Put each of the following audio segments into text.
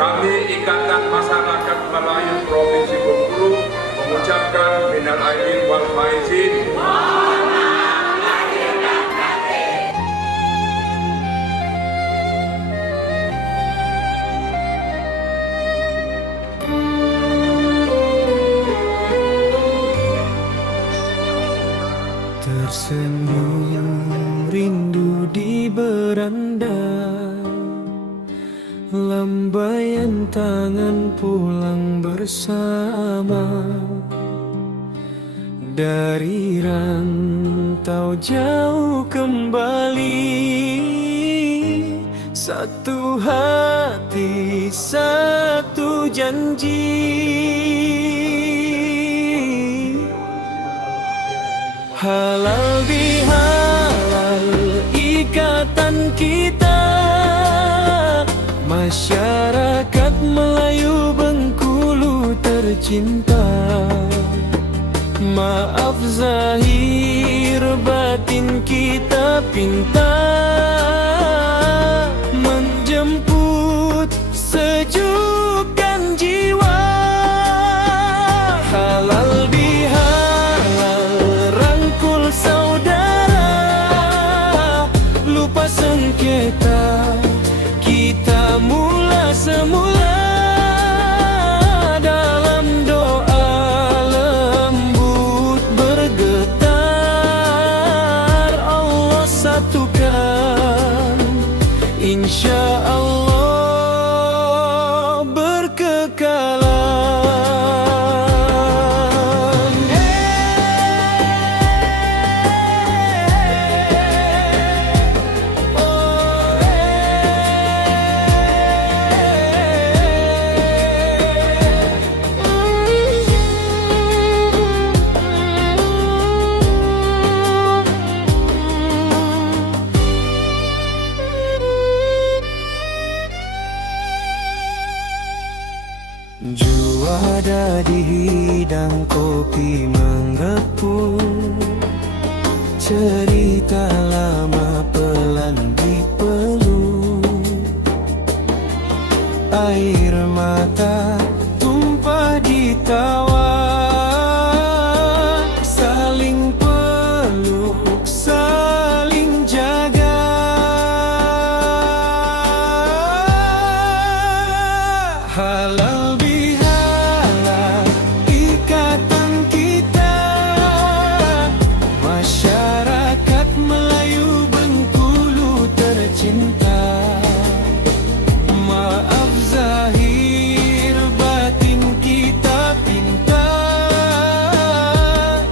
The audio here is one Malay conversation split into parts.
Kami Ikatan Masyarakat Melayu Provinsi Bengkulu mengucapkan minal aidin wal faizin. Tersenyum rindu di beranda, lambaian tangan pulang bersama. Dari rantau jauh kembali, satu hati, satu janji. Halal bihalal ikatan kita, masyarakat Melayu Bengkulu tercinta. Maaf zahir batin kita pinta, menjemput sejukkan jiwa. Halal bihalal rangkul saudara, lupa sengketa kita mula semula. Dalam doa lembut bergetar, Allah satukan, insya Allah berkekalan. Juada di hidang kopi mengepul, cerita lama pelan dipeluk, air mata tumpah di tawa, saling peluk, saling jaga. Halal bihalal ikatan kita, masyarakat Melayu Bengkulu tercinta. Maaf zahir batin kita pinta,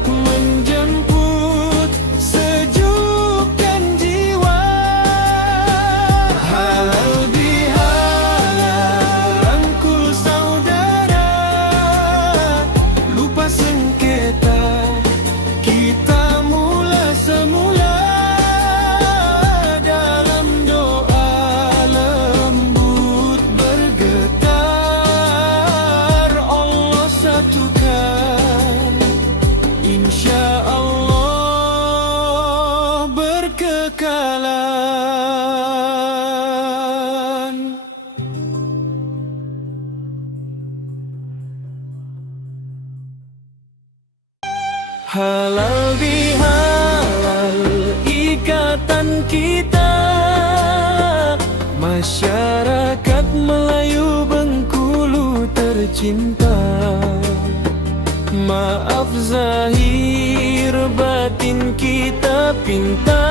menjemput sejukkan jiwa. Halal bihalal rangkul saudara, lupa sengketa kita mula semula. Dalam doa lembut bergetar, Allah satukan, insya Allah berkekalan. Halal bihalal ikatan kita, masyarakat Melayu Bengkulu tercinta. Maaf zahir batin kita pinta,